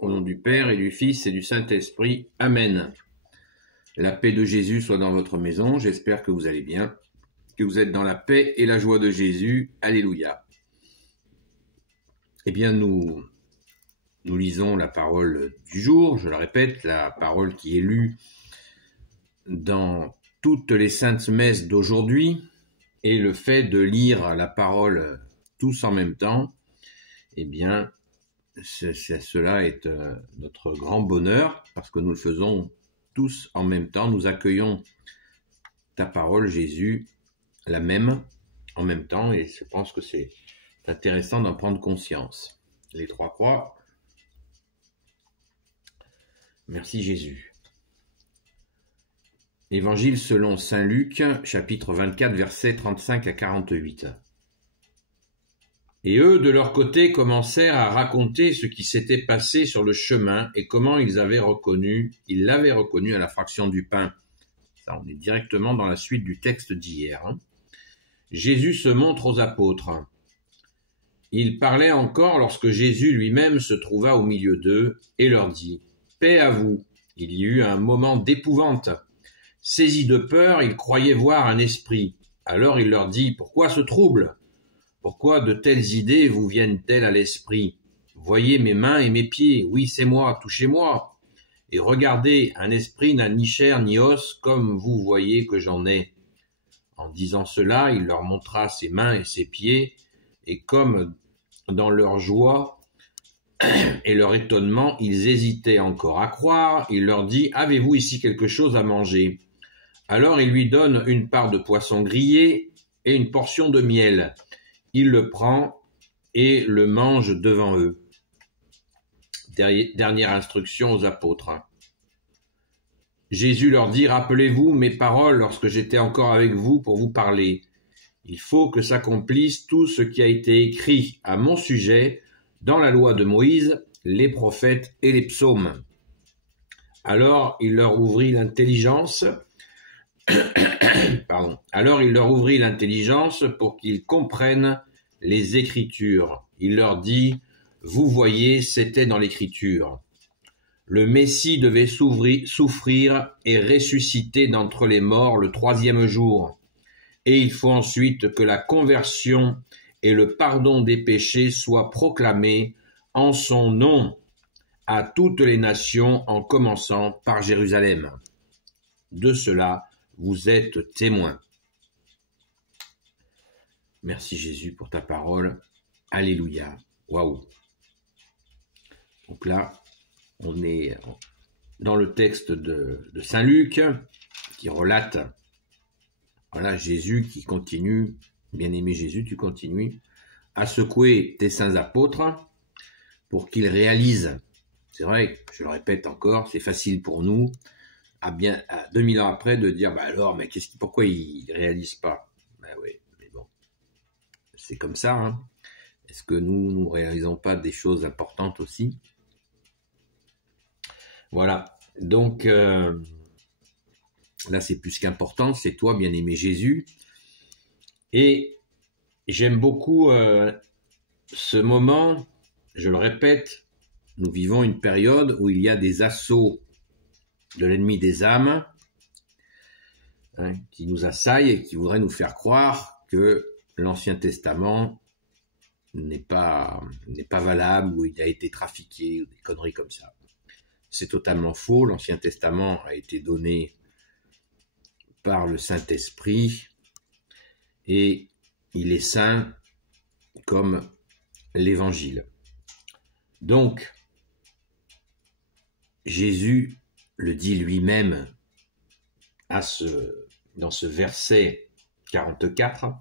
Au nom du Père et du Fils et du Saint-Esprit. Amen. La paix de Jésus soit dans votre maison. J'espère que vous allez bien, que vous êtes dans la paix et la joie de Jésus. Alléluia. Eh bien, nous lisons la parole du jour. Je le répète, la parole qui est lue dans toutes les saintes messes d'aujourd'hui. Et le fait de lire la parole tous en même temps, eh bien, cela est notre grand bonheur, parce que nous le faisons tous en même temps. Nous accueillons ta parole, Jésus, la même, en même temps, et je pense que c'est intéressant d'en prendre conscience. Les trois croix. Merci Jésus. Évangile selon saint Luc, chapitre 24, versets 35 à 48. Et eux, de leur côté, commencèrent à raconter ce qui s'était passé sur le chemin et comment ils l'avaient reconnu à la fraction du pain. Ça, on est directement dans la suite du texte d'hier. Jésus se montre aux apôtres. Il parlait encore lorsque Jésus lui-même se trouva au milieu d'eux et leur dit « Paix à vous !» Il y eut un moment d'épouvante. Saisis de peur, ils croyaient voir un esprit. Alors il leur dit « Pourquoi ce trouble ? Pourquoi de telles idées vous viennent-elles à l'esprit ? Voyez mes mains et mes pieds, oui c'est moi, touchez-moi. Et regardez, un esprit n'a ni chair ni os, comme vous voyez que j'en ai. » En disant cela, il leur montra ses mains et ses pieds, et comme dans leur joie et leur étonnement, ils hésitaient encore à croire, il leur dit « Avez-vous ici quelque chose à manger ?» Alors il lui donne une part de poisson grillé et une portion de miel. Il le prend et le mange devant eux. Dernière instruction aux apôtres. Jésus leur dit « Rappelez-vous mes paroles lorsque j'étais encore avec vous pour vous parler. Il faut que s'accomplisse tout ce qui a été écrit à mon sujet dans la loi de Moïse, les prophètes et les psaumes. » Alors il leur ouvrit l'intelligence. Alors il leur ouvrit l'intelligence pour qu'ils comprennent les Écritures. Il leur dit « Vous voyez, c'était dans l'Écriture. Le Messie devait souffrir et ressusciter d'entre les morts le 3e jour. Et il faut ensuite que la conversion et le pardon des péchés soient proclamés en son nom à toutes les nations, en commençant par Jérusalem. De cela, vous êtes témoins. » Merci Jésus pour ta parole. Alléluia. Waouh. Donc là, on est dans le texte de saint Luc qui relate, voilà, Jésus qui continue, bien-aimé Jésus, tu continues à secouer tes saints apôtres pour qu'ils réalisent. C'est vrai, je le répète encore, c'est facile pour nous, à 2000 ans après, de dire, mais pourquoi ils réalisent pas? Oui, mais bon, c'est comme ça, hein. Est-ce que nous réalisons pas des choses importantes aussi? Voilà, donc là c'est plus qu'important, c'est toi, bien-aimé Jésus. Et j'aime beaucoup ce moment, je le répète, nous vivons une période où il y a des assauts de l'ennemi des âmes, qui nous assaillent et qui voudraient nous faire croire que l'Ancien Testament n'est pas valable, ou il a été trafiqué, ou des conneries comme ça. C'est totalement faux. L'Ancien Testament a été donné par le Saint-Esprit et il est saint comme l'Évangile. Donc, Jésus le dit lui-même dans ce verset 44.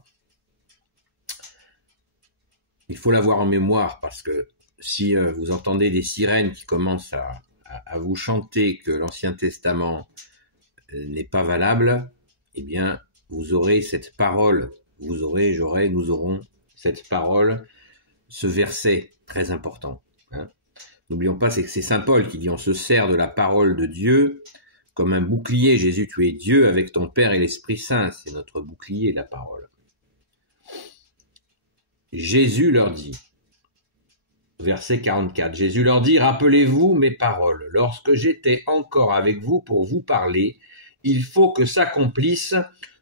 Il faut l'avoir en mémoire, parce que si vous entendez des sirènes qui commencent à vous chanter que l'Ancien Testament n'est pas valable, eh bien, vous aurez cette parole, nous aurons cette parole, ce verset très important. N'oublions pas, c'est que c'est saint Paul qui dit « On se sert de la parole de Dieu comme un bouclier. » Jésus, tu es Dieu avec ton Père et l'Esprit Saint. C'est notre bouclier, la parole. Jésus leur dit verset 44. Jésus leur dit, « Rappelez-vous mes paroles. Lorsque j'étais encore avec vous pour vous parler, il faut que s'accomplisse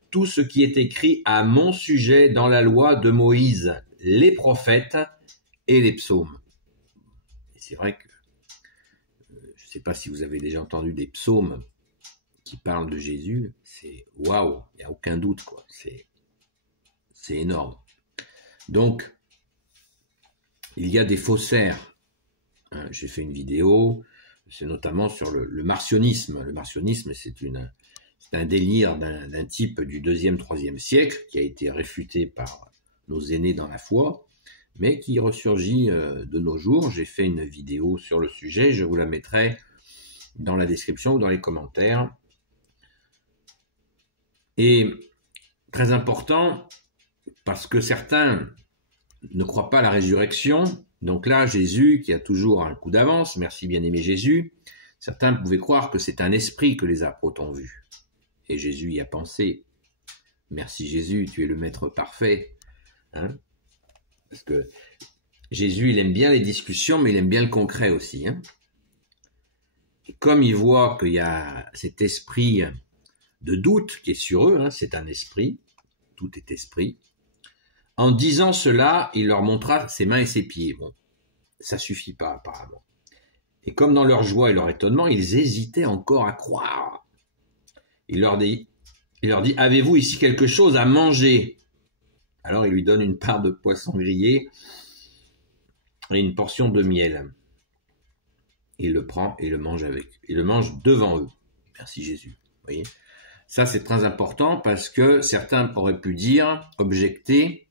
tout ce qui est écrit à mon sujet dans la loi de Moïse, les prophètes et les psaumes. » C'est vrai que je ne sais pas si vous avez déjà entendu des psaumes qui parlent de Jésus, c'est waouh, il n'y a aucun doute, quoi. C'est énorme. Donc, il y a des faussaires. J'ai fait une vidéo, c'est notamment sur le marcionisme. Le marcionisme, c'est un délire d'un type du 2e, 3e siècle qui a été réfuté par nos aînés dans la foi, mais qui ressurgit de nos jours. J'ai fait une vidéo sur le sujet, je vous la mettrai dans la description ou dans les commentaires. Et très important, parce que certains ne croient pas à la résurrection. Donc là, Jésus, qui a toujours un coup d'avance, merci bien-aimé Jésus, certains pouvaient croire que c'est un esprit que les apôtres ont vu. Et Jésus y a pensé. Merci Jésus, tu es le maître parfait. Hein? Parce que Jésus, il aime bien les discussions, mais il aime bien le concret aussi. Hein? Et comme il voit qu'il y a cet esprit de doute qui est sur eux, hein, c'est un esprit, tout est esprit. En disant cela, il leur montra ses mains et ses pieds. Bon, ça suffit pas apparemment. Et comme dans leur joie et leur étonnement, ils hésitaient encore à croire. Il leur dit, avez-vous ici quelque chose à manger? Alors il lui donne une part de poisson grillé et une portion de miel. Il le prend et le mange avec. Il le mange devant eux. Merci Jésus. Vous voyez? Ça, c'est très important parce que certains auraient pu dire, objecter,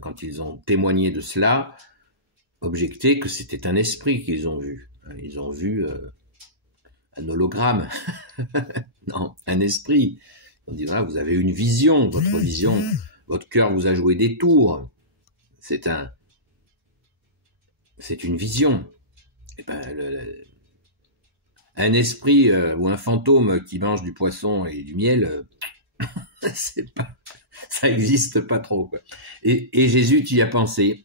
quand ils ont témoigné de cela, objecter que c'était un esprit qu'ils ont vu. Ils ont vu un hologramme. Non, un esprit. On dit, voilà, vous avez une vision, votre cœur vous a joué des tours. C'est une vision. Et ben, un esprit ou un fantôme qui mange du poisson et du miel, ça n'existe pas trop, quoi. Et Jésus, tu y as pensé.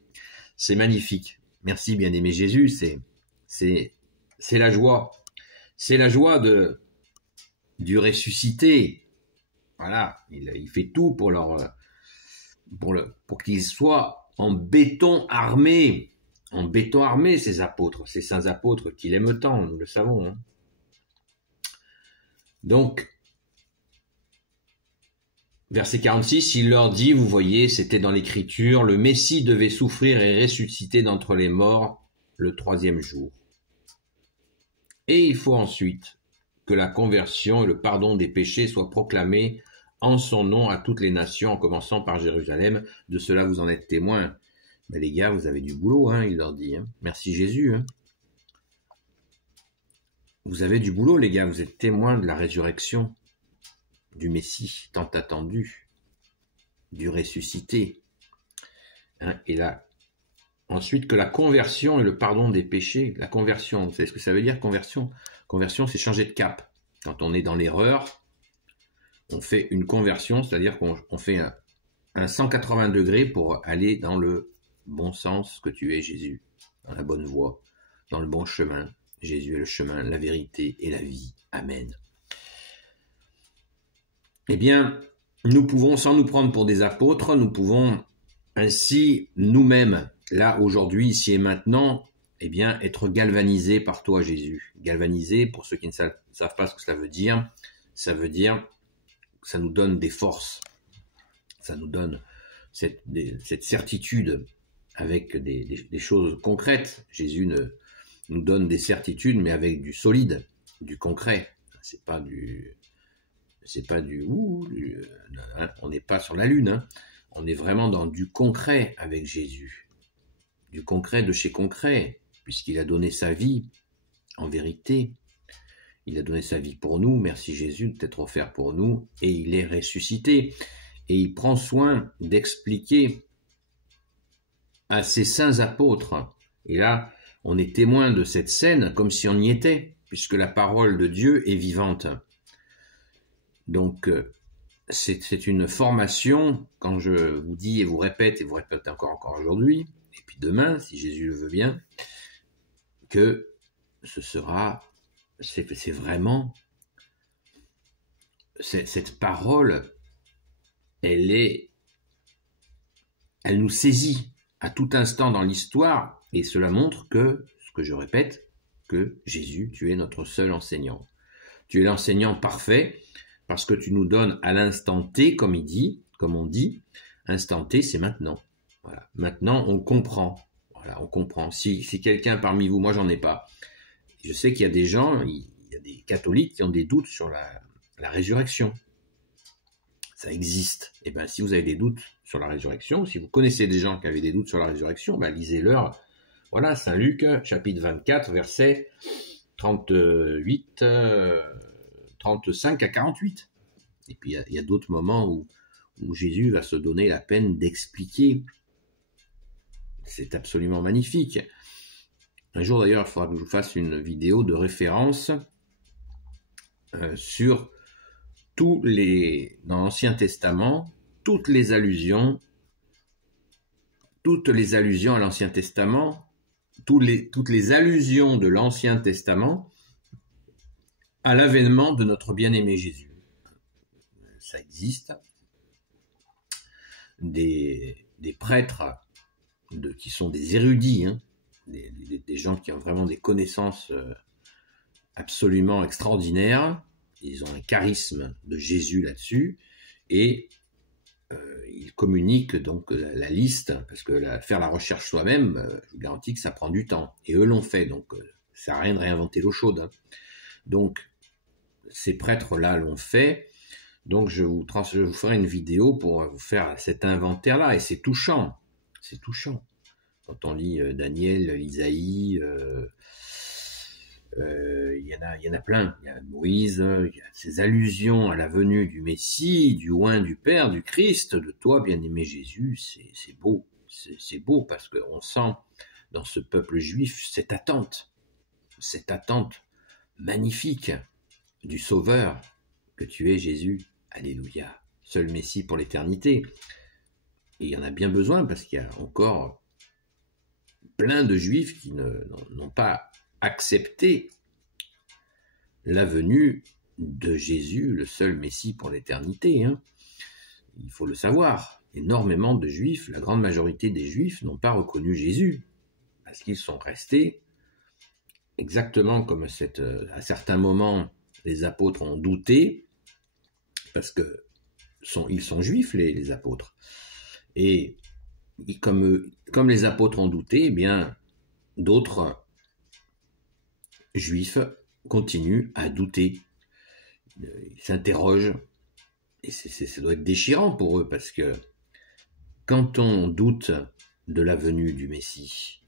C'est magnifique. Merci, bien-aimé Jésus. C'est la joie. C'est la joie du ressuscité. Voilà. Il fait tout pour qu'ils soient en béton armé. En béton armé, ces apôtres, ces saints apôtres qu'il aime tant, nous le savons. Hein. Donc, verset 46, il leur dit, vous voyez, c'était dans l'Écriture, le Messie devait souffrir et ressusciter d'entre les morts le 3e jour. Et il faut ensuite que la conversion et le pardon des péchés soient proclamés en son nom à toutes les nations, en commençant par Jérusalem. De cela, vous en êtes témoins. Mais les gars, vous avez du boulot, hein, il leur dit. Hein. Merci Jésus. Hein. Vous avez du boulot, les gars, vous êtes témoins de la résurrection du Messie tant attendu, du ressuscité. Hein, et là, ensuite que la conversion et le pardon des péchés, la conversion, vous savez ce que ça veut dire, conversion? Conversion, c'est changer de cap. Quand on est dans l'erreur, on fait une conversion, c'est-à-dire qu'on fait un 180 degrés pour aller dans le bon sens que tu es, Jésus, dans la bonne voie, dans le bon chemin. Jésus est le chemin, la vérité et la vie. Amen. Eh bien, nous pouvons, sans nous prendre pour des apôtres, nous pouvons ainsi nous-mêmes, là, aujourd'hui, ici et maintenant, eh bien, être galvanisés par toi, Jésus. Galvanisés, pour ceux qui ne savent pas ce que ça veut dire que ça nous donne des forces. Ça nous donne cette certitude avec des choses concrètes. Jésus nous donne des certitudes, mais avec du solide, du concret. C'est pas du on n'est pas sur la lune, hein. On est vraiment dans du concret avec Jésus. Du concret de chez concret, puisqu'il a donné sa vie, en vérité. Il a donné sa vie pour nous, merci Jésus de t'être offert pour nous, et il est ressuscité. Et il prend soin d'expliquer à ses saints apôtres. Et là, on est témoin de cette scène comme si on y était, puisque la parole de Dieu est vivante. Donc, c'est une formation, quand je vous dis et vous répète encore aujourd'hui, et puis demain, si Jésus le veut bien, que ce sera, c'est vraiment, cette parole, elle nous saisit à tout instant dans l'histoire, et cela montre que, ce que je répète, que Jésus, tu es notre seul enseignant. Tu es l'enseignant parfait, parce que tu nous donnes à l'instant T, comme on dit, instant T, c'est maintenant. Voilà. Maintenant, on comprend. Voilà, on comprend. Si quelqu'un parmi vous, moi j'en ai pas, je sais qu'il y a des gens, il y a des catholiques qui ont des doutes sur la résurrection. Ça existe. Et bien, si vous avez des doutes sur la résurrection, si vous connaissez des gens qui avaient des doutes sur la résurrection, ben, lisez-leur. Voilà, Saint Luc, chapitre 24, versets 38, 35 à 48. Et puis, il y a d'autres moments où Jésus va se donner la peine d'expliquer. C'est absolument magnifique. Un jour, d'ailleurs, il faudra que je vous fasse une vidéo de référence sur dans l'Ancien Testament, toutes les allusions à l'Ancien Testament, toutes les allusions de l'Ancien Testament à l'avènement de notre bien-aimé Jésus. Ça existe. Des prêtres qui sont des érudits, hein, des gens qui ont vraiment des connaissances absolument extraordinaires. Ils ont un charisme de Jésus là-dessus, et ils communiquent donc la liste, parce que faire la recherche soi-même, je vous garantis que ça prend du temps, et eux l'ont fait, donc ça sert à rien de réinventer l'eau chaude. Hein. Donc, ces prêtres-là l'ont fait, donc je vous ferai une vidéo pour vous faire cet inventaire-là, et c'est touchant, quand on lit Daniel, Isaïe, il y en a plein. Il y a Moïse, il y a ces allusions à la venue du Messie, du oint du Père, du Christ, de toi, bien-aimé Jésus. C'est beau. C'est beau parce qu'on sent dans ce peuple juif cette attente magnifique du Sauveur que tu es, Jésus. Alléluia. Seul Messie pour l'éternité. Et il y en a bien besoin parce qu'il y a encore plein de Juifs qui n'ont pas accepté la venue de Jésus, le seul Messie pour l'éternité. Hein. Il faut le savoir. Énormément de Juifs, la grande majorité des Juifs n'ont pas reconnu Jésus parce qu'ils sont restés exactement comme à certains moments les apôtres ont douté, parce que ils sont juifs les apôtres. Et comme les apôtres ont douté, eh bien d'autres Juifs continuent à douter. Ils s'interrogent. Et ça doit être déchirant pour eux, parce que quand on doute de la venue du Messie,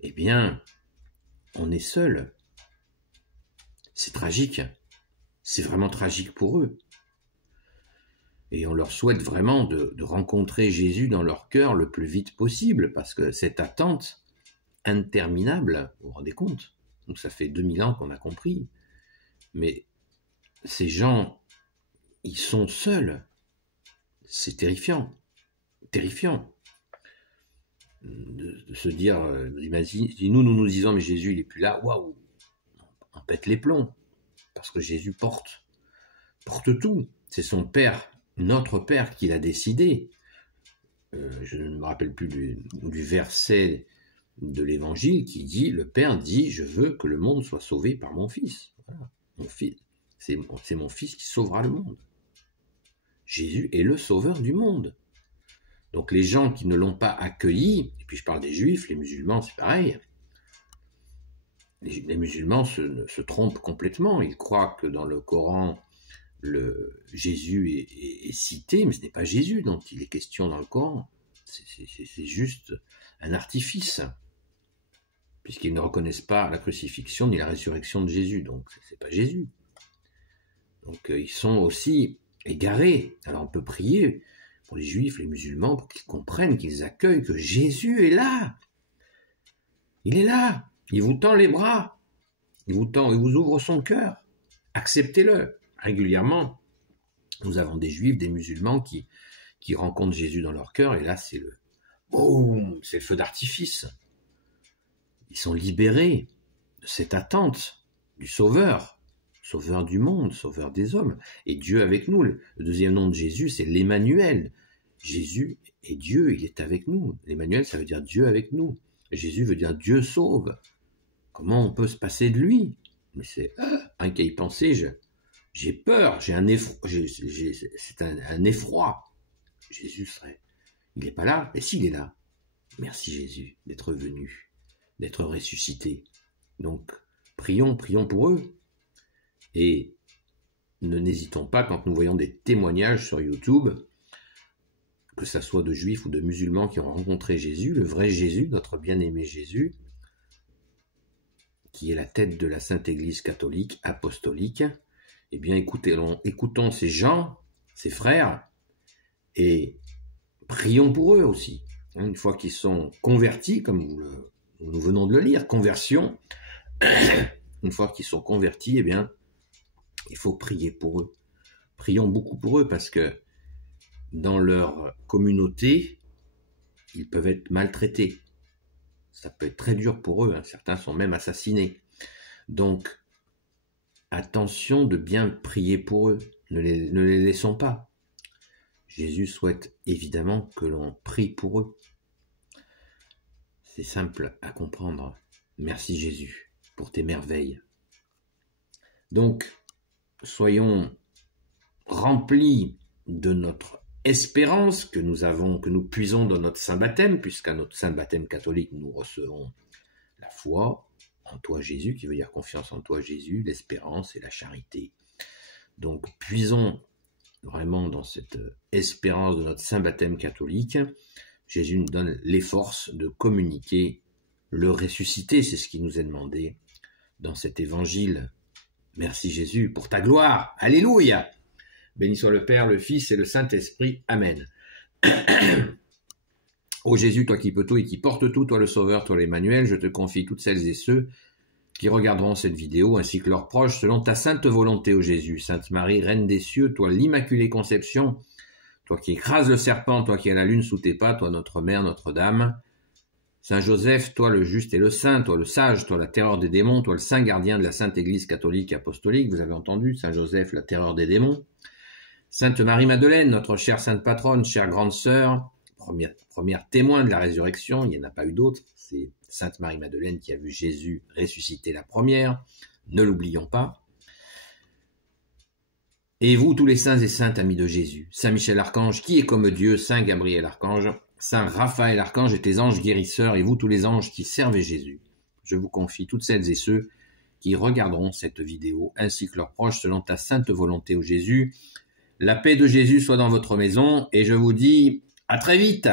eh bien, on est seul. C'est tragique. C'est vraiment tragique pour eux. Et on leur souhaite vraiment de rencontrer Jésus dans leur cœur le plus vite possible, parce que cette attente interminable, vous vous rendez compte? Donc ça fait 2000 ans qu'on a compris. Mais ces gens, ils sont seuls. C'est terrifiant. Terrifiant. De se dire, si nous disons, mais Jésus, il n'est plus là, waouh, on pète les plombs. Parce que Jésus porte tout. C'est son Père, notre Père, qui l'a décidé. Je ne me rappelle plus du verset de l'Évangile qui dit, le Père dit, je veux que le monde soit sauvé par mon Fils. Voilà. Mon Fils, c'est mon Fils qui sauvera le monde. Jésus est le sauveur du monde. Donc les gens qui ne l'ont pas accueilli, et puis je parle des Juifs, les musulmans, c'est pareil. Les musulmans se trompent complètement. Ils croient que dans le Coran, Jésus est cité, mais ce n'est pas Jésus dont il est question dans le Coran. C'est juste un artifice, puisqu'ils ne reconnaissent pas la crucifixion ni la résurrection de Jésus. Donc ce n'est pas Jésus. Donc ils sont aussi égarés. Alors on peut prier pour les Juifs, les musulmans, pour qu'ils comprennent, qu'ils accueillent que Jésus est là. Il est là. Il vous tend les bras. Il vous ouvre son cœur. Acceptez-le. Régulièrement, nous avons des Juifs, des musulmans qui rencontrent Jésus dans leur cœur, et là, c'est boum, c'est le feu d'artifice. Ils sont libérés de cette attente du Sauveur, Sauveur du monde, Sauveur des hommes. Et Dieu avec nous. Le deuxième nom de Jésus, c'est l'Emmanuel. Jésus est Dieu, il est avec nous. L'Emmanuel, ça veut dire Dieu avec nous. Jésus veut dire Dieu sauve. Comment on peut se passer de lui? Mais c'est rien qu'à y penser, j'ai peur, j'ai un effroi, c'est un effroi. Jésus serait, il n'est pas là, et s'il est là, merci Jésus d'être venu, d'être ressuscité. Donc, prions pour eux. Et n'hésitons pas, quand nous voyons des témoignages sur YouTube, que ça soit de juifs ou de musulmans qui ont rencontré Jésus, le vrai Jésus, notre bien-aimé Jésus, qui est la tête de la Sainte Église catholique, apostolique, eh bien écoutons ces gens, ces frères, et prions pour eux aussi. Une fois qu'ils sont convertis, comme nous venons de le lire, conversion, une fois qu'ils sont convertis, eh bien, il faut prier pour eux. Prions beaucoup pour eux parce que dans leur communauté, ils peuvent être maltraités. Ça peut être très dur pour eux, hein. Certains sont même assassinés. Donc, attention de bien prier pour eux, ne les laissons pas. Jésus souhaite évidemment que l'on prie pour eux. C'est simple à comprendre. Merci Jésus pour tes merveilles. Donc, soyons remplis de notre espérance que nous puisons dans notre saint baptême, puisqu'à notre saint baptême catholique, nous recevons la foi en toi Jésus, qui veut dire confiance en toi Jésus, l'espérance et la charité. Donc puisons vraiment dans cette espérance de notre saint baptême catholique. Jésus nous donne les forces de communiquer le ressuscité, c'est ce qui nous est demandé dans cet évangile. Merci Jésus pour ta gloire, alléluia. Béni soit le Père, le Fils et le Saint-Esprit. Amen. Ô Jésus, toi qui peux tout et qui portes tout, toi le Sauveur, toi l'Emmanuel, je te confie toutes celles et ceux qui regarderont cette vidéo, ainsi que leurs proches, selon ta sainte volonté, ô Jésus. Sainte Marie, Reine des cieux, toi l'Immaculée Conception, toi qui écrases le serpent, toi qui as la lune sous tes pas, toi notre Mère, Notre-Dame. Saint Joseph, toi le juste et le saint, toi le sage, toi la terreur des démons, toi le saint gardien de la Sainte Église catholique apostolique, vous avez entendu, Saint Joseph, la terreur des démons. Sainte Marie-Madeleine, notre chère sainte patronne, chère grande sœur, première témoin de la résurrection, il n'y en a pas eu d'autre, c'est Sainte Marie-Madeleine qui a vu Jésus ressusciter la première, ne l'oublions pas. Et vous, tous les saints et saintes amis de Jésus, Saint Michel Archange, qui est comme Dieu, Saint Gabriel Archange, Saint Raphaël Archange et tes anges guérisseurs, et vous, tous les anges qui servez Jésus, je vous confie toutes celles et ceux qui regarderont cette vidéo, ainsi que leurs proches, selon ta sainte volonté, ô Jésus. La paix de Jésus soit dans votre maison, et je vous dis à très vite.